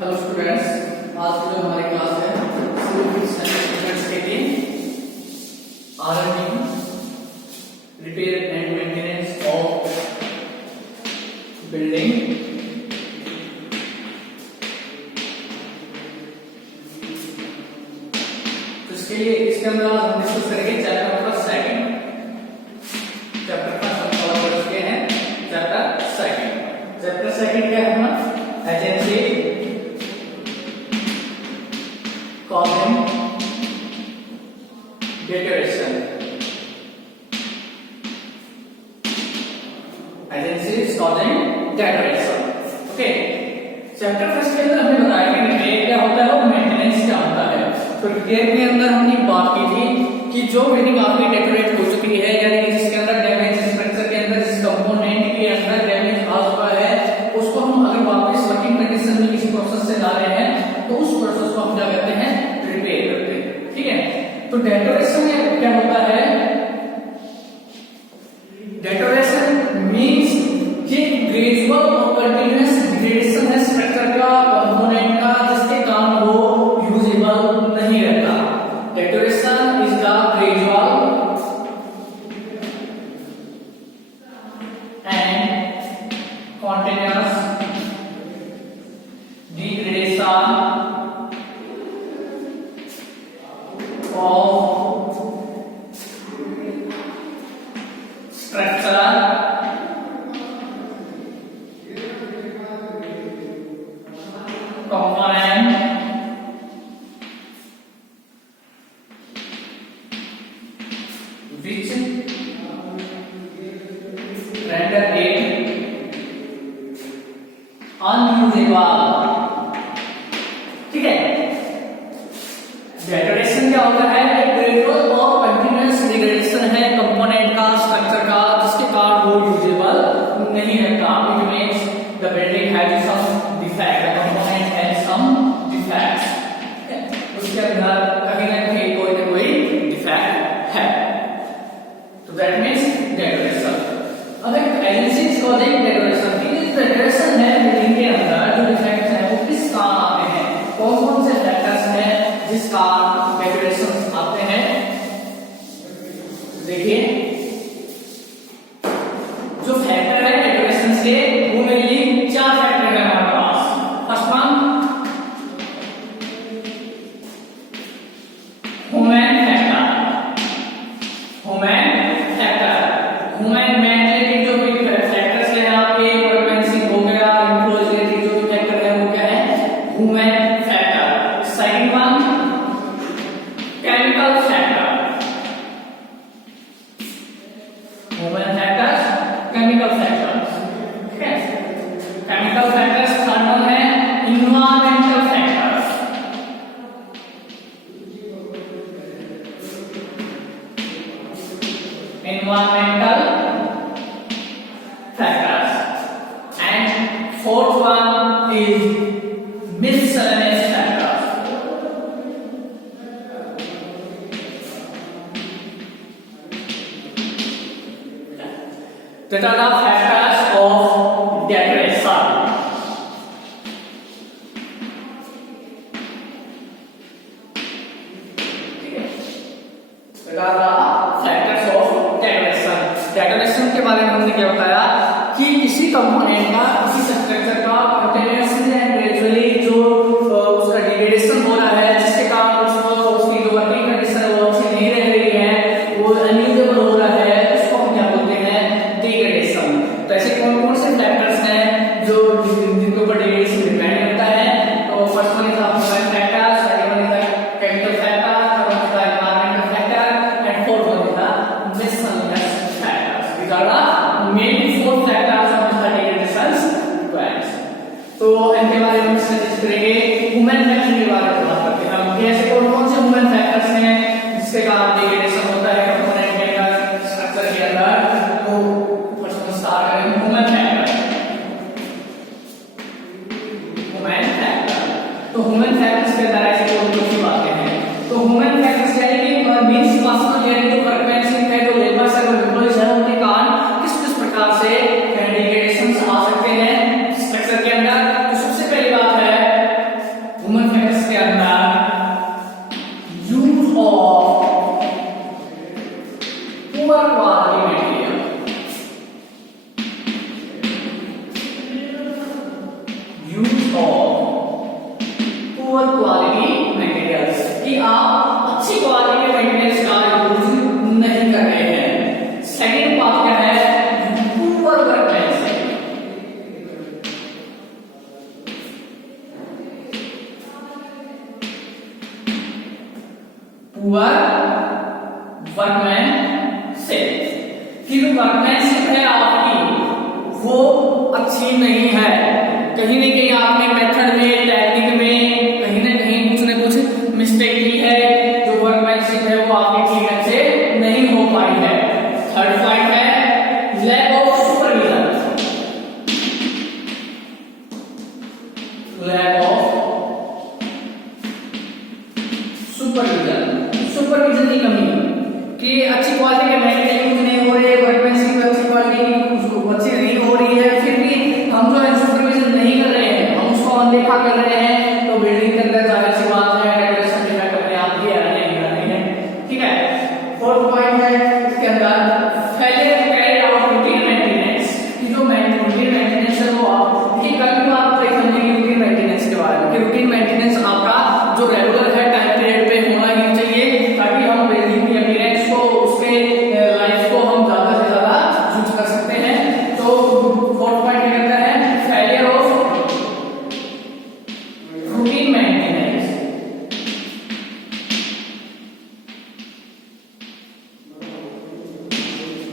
Hello students, आज की जो हमारी क्लास है सिविल स्टूडेंट्स के लिए R and D repair and maintenance of building. तो इसके लिए इसके अंदर हम डिस्कस करेंगे चैप्टर नंबर 2। चैप्टर का हम कवर कर चुके हैं। चैप्टर 2 क्या है हमारा? Agency causing deterioration. Agencies causing deterioration. Okay. Chapter first के अंदर हमने बताया कि रिपेयर क्या होता है और मेंटेनेंस क्या होता है। तो रिपेयर के अंदर हमने बात की थी कि जो बिल्डिंग आपकी डेकोरेट हो चुकी है, यानी कि जिसके अंदर डैमेज, स्ट्रक्चर के अंदर जिस कंपोनेंट के अंदर डैमेज आ चुका है, उसको हम अगर वापस वर्किंग कंडीशन में किसी प्रोसेस से ला रहे हैं तो उस प्रोसेस को हम क्या कहते हैं? रिपेयर करते हैं। ठीक है। तो डेटोरेशन में क्या होता है? डेटोरेशन मींस ये ग्रेजुअल और कंटीन्यूअस डिग्रेडेशन है स्ट्रक्चर का, कंपोनेंट का, जिसके कारण वो यूजेबल नहीं रहता। Deterioration is the gradual and continuous degradation of structure component which render it unusable। ठीक है। डेटोरेशन क्या होता है? एक ग्रेजुअल और कंटीन्यूअस डिग्रेडेशन है कंपोनेंट का, स्ट्रक्चर का, जिसके कारण वो यूजेबल नहीं रहता। It means the building has some defect, the component has some defects. उसके अंदर कहीं ना कहीं कोई ना कोई डिफेक्ट है। तो दैट मींस डेटोरेशन। अब एक एजेंसीज को देख डेटोरेशन की डेटोरेशन है बिल्डिंग के अंदर जो डिफेक्ट्स हैं वो किस कारण आते हैं, कौन कौन से फैक्टर्स हैं जिस कारण डेटोरेशन आते हैं। देखिए जो फैक्टर है डेटोरेशन के वो मेनली 4 फैक्टर है हमारे पास। First one human factor. Human man related जो भी फैक्टर्स हैं आपके, प्रोपेंसिंग हो गया, इन्फ्लुएंस रिलेटेड जो भी फैक्टर है वो क्या है? Human factor. Second one chemical factor। Human factors, chemical factors. ठीक है। Chemical factors. थर्ड वन है environmental factors. Environmental factors. And fourth one is miscellaneous factors. That are the factors of deterioration। ठीक है। That are the factors of deterioration। Deterioration के बारे में हमने क्या बताया कि किसी कंपोनेंट का, किसी स्ट्रक्चर का कंटिन्यूअसली एंड ग्रेजुअली जो उसका डिग्रेडेशन हो रहा है, जिसके कारण उसको उसकी जो वर्किंग कंडीशन है वो अच्छी नहीं रह रही है, वो अनयूजेबल हो रहा है, उसको हम क्या बोलते हैं? डिग्रेडेशन। तो ऐसे कौन कौन से फैक्टर्स हैं जो जिनके ऊपर डिग्रेडेशन डिपेंड करता है? तो first one is human factor, second one is chemical factor, third one is environmental factor and fourth one is miscellaneous factors. These are the main 4 factors of the degradation requires. तो इनके बारे में हम discuss करेंगे। Human factor के बारे में बात करते हैं हम। ऐसे कौन कौन से ह्यूमन फैक्टर्स हैं जिसके कारण डिग्रेडेशन होता है कंपोनेंट के अंदर, स्ट्रक्चर के अंदर? तो फर्स्ट वन स्टार्ट करेंगे ह्यूमन फैक्टर। तो ह्यूमन फैक्टर्स के अंदर ऐसे कौन कौन सी बातें हैं? तो ह्यूमन फैक्टर्स क्या है कि मींस पर्सनल यानी जो वर्कमेंशिप है, जो लेबर्स है, जो एम्प्लॉइज है, उनके कारण किस किस प्रकार से डिग्रेडेशन आ सकते हैं स्ट्रक्चर के अंदर। तो सबसे पहली बात है आप अच्छी क्वालिटी के मेंटेनेंस का यूज नहीं कर रहे हैं। सेकंड बात क्या है, पुअर वर्कमैनशिप। पुअर वर्कमैनशिप की जो वर्कमैनशिप है आपकी वो अच्छी नहीं है। कहीं ना कहीं आपने मेथड में, टेक्निक में कहीं ना कहीं कुछ न कुछ मिस्टेक की है, जो वर्कमैनशिप है वो आपकी ठीक से नहीं हो पाई है। थर्ड पॉइंट है lack of supervision. Lack of supervision की कमी कि अच्छी क्वालिटी के मेंटेनेंस यूज नहीं हो रही है, वर्कमैनशिप अच्छी क्वालिटी की अच्छी नहीं हो रही है, फिर भी हम जो है सुपरविजन नहीं कर रहे हैं, हम उसको अनदेखा कर रहे हैं, तो बिल्डिंग के अंदर जाहिर सी बात है डेकोरेशन डिफेक्ट अपने आप ही आने लगे हैं। ठीक है। फोर्थ पॉइंट है इसके अंदर failure to carry out routine maintenance. कि जो रूटीन मेंटेनेंस है वो आप ये कल भी बात करी हमने रूटीन मेंटेनेंस के बारे में कि रूटीन मेंटेनेंस आपका जो रेगुलर है टाइम पीरियड पे होना ही चाहिए, ताकि हम बिल्डिंग की अपीयरेंस को, उसके लाइफ को हम ज्यादा से ज्यादा यूज कर सकते हैं। तो फोर्थ पॉइंट क्या कहता है, फेलियर ऑफ रूटीन मेंटेनेंस।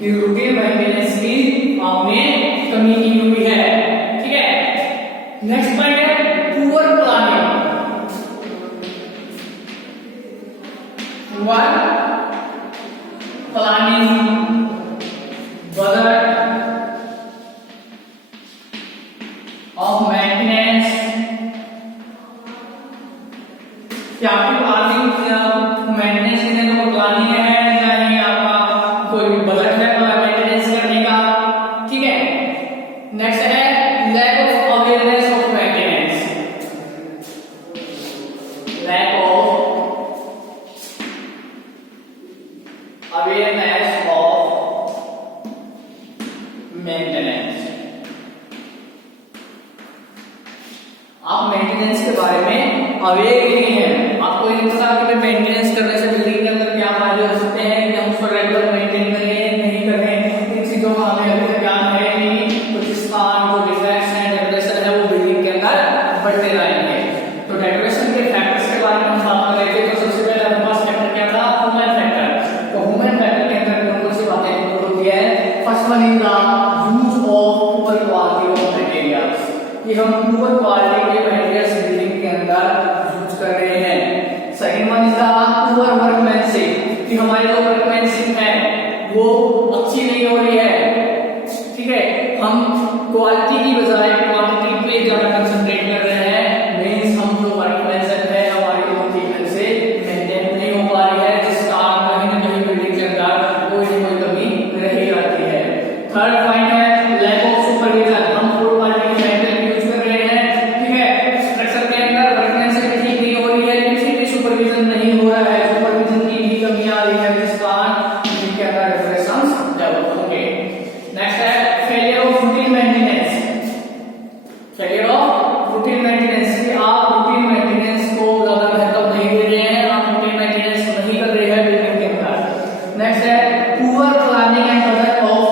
कि रूटीन मेंटेनेंस की आपने कमी की हुई है। ठीक है। नेक्स्ट पॉइंट है poor planning. Poor planning, budget of maintenance. क्या आपकी प्लानिंग मेंटेनेंस की जो प्लानिंग है, चाहे आपका कोई बजट है मेंटेनेंस करने का। ठीक है। नेक्स्ट है lack of awareness of maintenance. Lack of awareness of maintenance. आप मेंटेनेंस के बारे में अवेयर ही नहीं है, आपको ये पता कि मेंटेनेंस करने से बिल्डिंग के अंदर क्या फायदे हो सकते हैं, कि हम उसको रेगुलर मेंटेन करें नहीं करें, इन चीजों का हमें अभी तक ज्ञान है नहीं। कुछ स्थान, जो डिफेक्ट्स हैं, डेकोरेशन है वो बिल्डिंग के अंदर बढ़ते रहेंगे। तो डेकोरेशन के फैक्टर्स के बारे में हम बात कर रहे थे। तो सबसे पहले हमारे पास फैक्टर क्या था, ह्यूमन फैक्टर। तो ह्यूमन फैक्टर के अंदर कौन कौन सी बातें इंक्लूड होती है। First one is the use of poor quality of materials, कि हम पुअर क्वालिटी के मटेरियल्स बिल्डिंग के अंदर यूज कर रहे हैं। Second one is the poor workmanship, कि हमारी जो वर्कमैनशिप है वो अच्छी नहीं हो रही है। ठीक है। हम क्वालिटी की बजाय क्वांटिटी पे ज्यादा कंसंट्रेट कर रहे हैं। मींस हम जो वर्कमैनशिप है हमारी वो ठीक से मेंटेन नहीं हो पा रही है, जिसका कहीं ना कहीं बिल्डिंग के अंदर कोई ना कोई कमी रह ही जाती है। थर्ड पॉइंट है लैक ऑफ सुपरविजन। हम फुल क्वालिटी के मेंटेन यूज कर रहे हैं। ठीक है। स्ट्रक्चर के अंदर वर्कमैनशिप ठीक नहीं हो रही है, लेकिन भी सुपरविजन नहीं हो रहा है, सुपरविजन की भी कमी आ रही है, जिसका बिल्डिंग के अंदर डेकोरेशंस डेवलप होंगे। नेक्स्ट है failure of routine maintenance. Failure of routine maintenance, कि आप रूटीन मेंटेनेंस को ज्यादा महत्व नहीं दे रहे हैं, आप रूटीन मेंटेनेंस नहीं कर रहे हैं बिल्डिंग के अंदर। नेक्स्ट है poor planning and budget of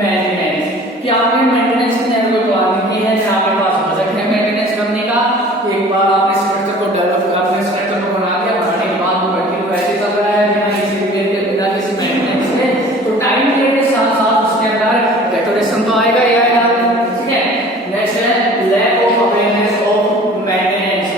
maintenance, कि आपने मेंटेनेंस की कोई प्लानिंग की है, आपके पास बजट है मेंटेनेंस करने का, एक बार आपने स्ट्रक्चर को डेवलप, आपने स्ट्रक्चर को बना दिया, बनाने के बाद वो कंटिन्यू ऐसे चल रहा है बिना किसी रिपेयर के, बिना किसी मेंटेनेंस के, तो टाइम पीरियड के साथ साथ उसके अंदर डेकोरेशन तो आएगा ही आएगा। ठीक है। नेक्स्ट है lack of awareness of maintenance,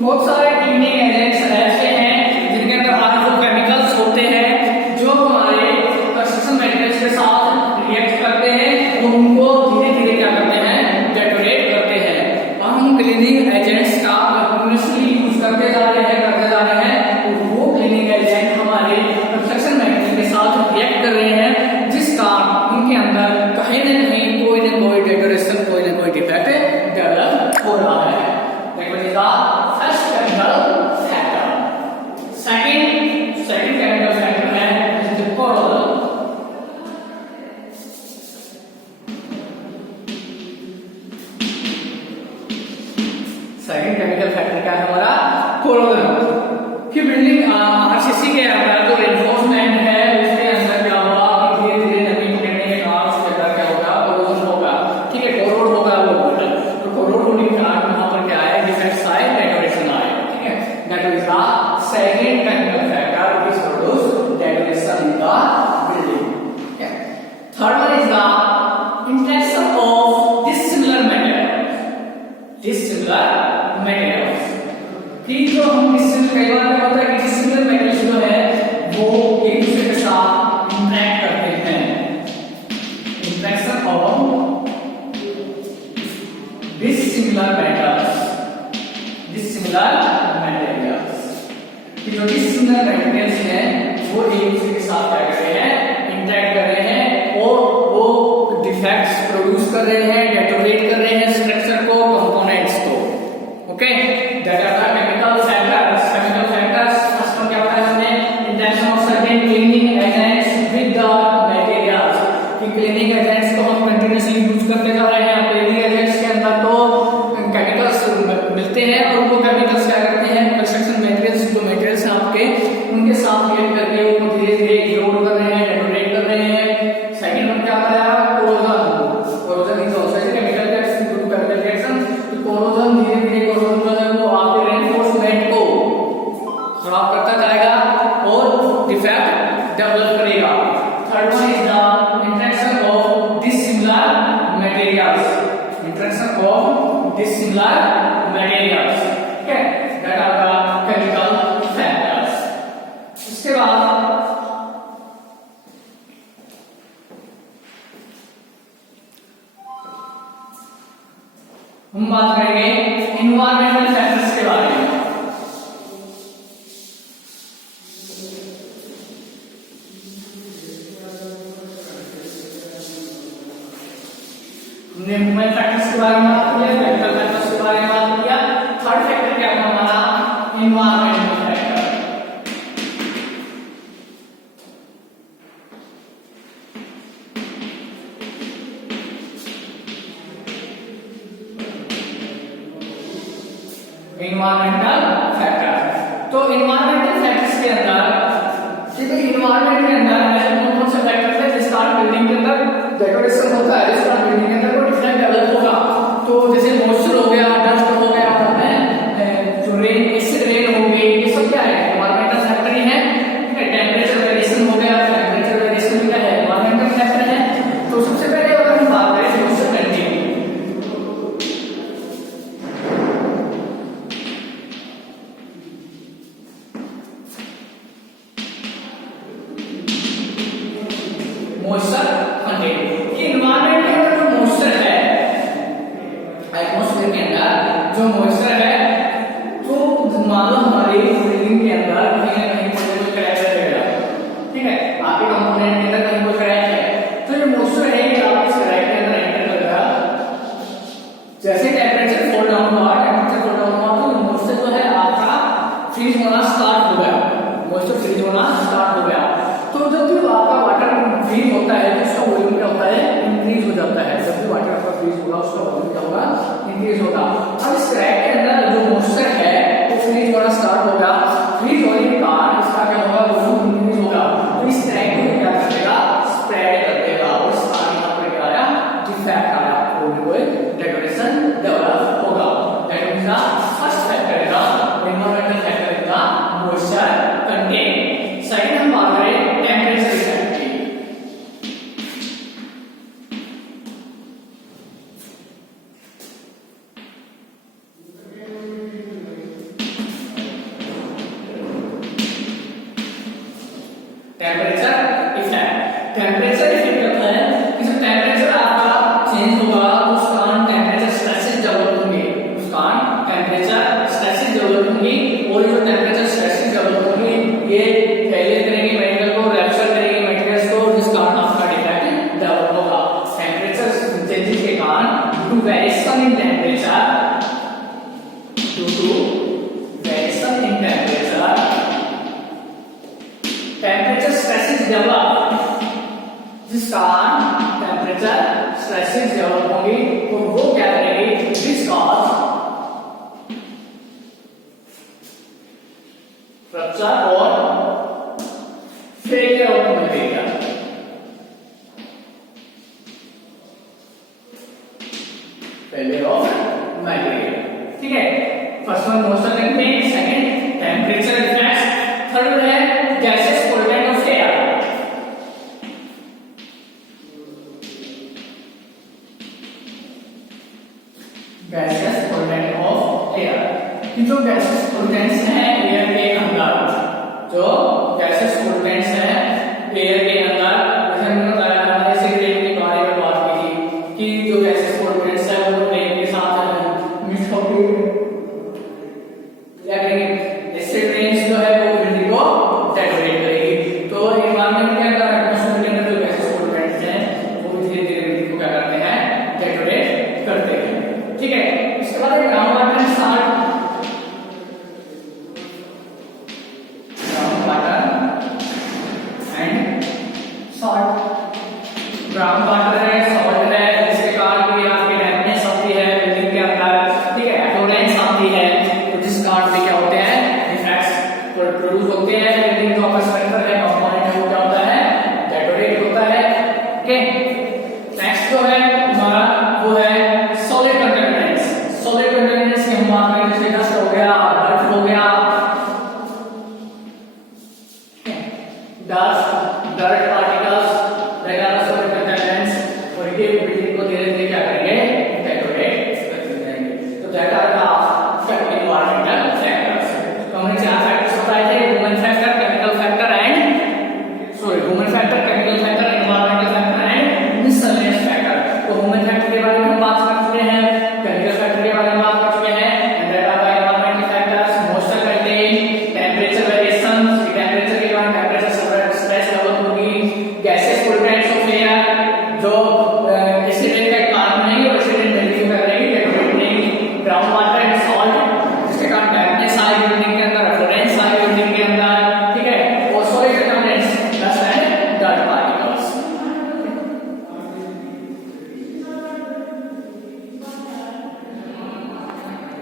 बहुत सारे क्लीनिंग एजेंट्स ऐसे हैं जिनके अंदर हार्मफुल केमिकल्स होते हैं जो हमारे कंस्ट्रक्शन मटेरियल्स के साथ रिएक्ट करते हैं और उनको धीरे धीरे क्या करते हैं, डेटोनेट करते हैं। और हम क्लीनिंग एजेंट्स का कंटिन्यूअसली यूज करते जा रहे हैं और वो क्लीनिंग एजेंट हमारे कंस्ट्रक्शन मटेरियल के साथ रिएक्ट कर रहे हैं, जिसका उनके अंदर कहीं न कहीं कोई न कोई डेटोनेशन, कोई न कोई डिफेक्ट डेवलप हो रहा है। First chemical factor. Second chemical factor है कोरोजन। सेकंड केमिकल फैक्टर क्या है हमारा, कोरोजन। कि बिल्डिंग आरसीसी के अंदर जो रेनफोर्समेंट है उसके अंदर क्या होगा, धीरे धीरे नमी पकड़ने के कारण उसके अंदर क्या होगा, कोरोजन होगा। ठीक है, कोरोड होगा वो, तो कोरोड होने के कारण वहां पर क्या है, डिफेक्ट्स आए, डेटोनेशन आए। ठीक है, that is the second chemical factor which produce detonation in the building. ठीक है, third one is the interaction of dissimilar materials. कि जो हम कई बार क्या होता है कि डिसिमिलर मेटेरियल्स जो है वो एक दूसरे के साथ इंटरेक्ट करते हैं। इंटरेक्शन ऑफ डिसिमिलर मेटेरियल्स कि जो डिसिमिलर मेटेरियल्स हैं वो एक दूसरे के साथ क्या कर रहे हैं, इंटरेक्ट कर रहे हैं और वो डिफेक्ट्स प्रोड्यूस कर रहे हैं, डेटोनेट कर रहे हैं स्ट्रक्चर को, कंपोनेंट्स को। Okay, that are the chemical factors. First one क्या बताया हमने, interaction of certain cleaning agents with the materials. कि क्लीनिंग एजेंट्स को हम कंटीन्यूअसली यूज करते जा रहे हैं। क्लीनिंग एजेंट्स के अंदर तो केमिकल्स मिलते हैं और उनको केमिकल्स क्या करते हैं, कंस्ट्रक्शन मटेरियल्स, जो मटेरियल्स हैं आपके, उनके साथ रिएक्ट करके उनको धीरे धीरे इरोड कर रहे हैं, डेटोनेट कर रहे हैं। सेकंड वन क्या बताया, corrosion is also a chemical reaction. Corrosion धीरे धीरे कोरोजन जो है वो आपके रेनफोर्समेंट को खराब करता जाएगा और डिफेक्ट डेवलप करेगा। Third one is the interaction of dissimilar materials. ठीक है, that are the chemical factors. इसके बाद हम बात करेंगे एनवायरमेंटल फैक्टर्स के बारे में। हमने ह्यूमन फैक्टर्स के बारे में बात किया, केमिकल फैक्टर्स के बारे में बात किया। थर्ड फैक्टर क्या है हमारा, एनवायरमेंटल फैक्टर। एनवायरमेंटल फैक्टर, तो एनवायरमेंटल फैक्टर्स के अंदर एनवायरमेंट के अंदर कौन से फैक्टर है, जिसका बिल्डिंग के अंदर डेकोरेशन होता है, जिसका बिल्डिंग के अंदर कोई डिफरेंट डेवलप होगा। तो जैसे मॉइस्चर हो गया, डस्ट हो गया, जो रेन, एसिड रेन हो गई, ये सब क्या है, एनवायरमेंटल फैक्टर ही है। ठीक है, टेंपरेचर वेरिएशन हो गया, टेंपरेचर वेरिएशन क्या है, एनवायरमेंटल फैक्टर है। तो सबसे पहले अगर हम बात करें मॉइस्चर कंटेंट, मॉइस्चर कंटेंट कि एनवायरमेंट के अंदर जो मॉइस्चर है, एटमॉस्फेयर के अंदर जो मॉइस्चर है, तो मान लो हमारी बिल्डिंग के अंदर कहीं ना कहीं कोई क्रैक रहेगा। ठीक है, आपके कंपोनेंट के अंदर कहीं कोई क्रैक है, तो ये मॉइस्चर है कि आप इस क्रैक के अंदर एंटर करेगा। जैसे टेंपरेचर फॉल डाउन हुआ, तो मॉइस्चर जो है आपका फ्रीज होना स्टार्ट हो गया, मॉइस्चर फ्रीज होना स्टार्ट हो गया। तो जब भी आपका वाटर फ्रीज होता है तो उसका वॉल्यूम क्या होता है, इंक्रीज हो जाता है। जब भी वाटर आपका फ्रीज होगा उसका वॉल्यूम क्या होगा, इंक्रीज होगा। अब इस क्रैक के अंदर जो मॉइस्चर है वो फ्रीज होना स्टार्ट होगा। फ्रीज होने के बाद इसका क्या होगा, वॉल्यूम इंक्रीज होगा। तो इस क्रैक को क्या करेगा, स्प्रेड कर देगा और इस कारण यहाँ पर क्या आया, डिफेक्ट आया, कोई डेकोरेशन डेवलप होगा। That is the first factor है environmental factor is the moisture content. Second हम बात करें टेंपरेचर इफेक्ट की। तो वो क्या करेगी, विच कॉज रप्चर और failure of material. Failure of material, ठीक है। First one motion technique, second temperature effects, third है gases polarise of air. Gases polarise of air, कि जो गैसेस पोलराइज है एयर के अंदर, जो गैसेस पोलराइज है एयर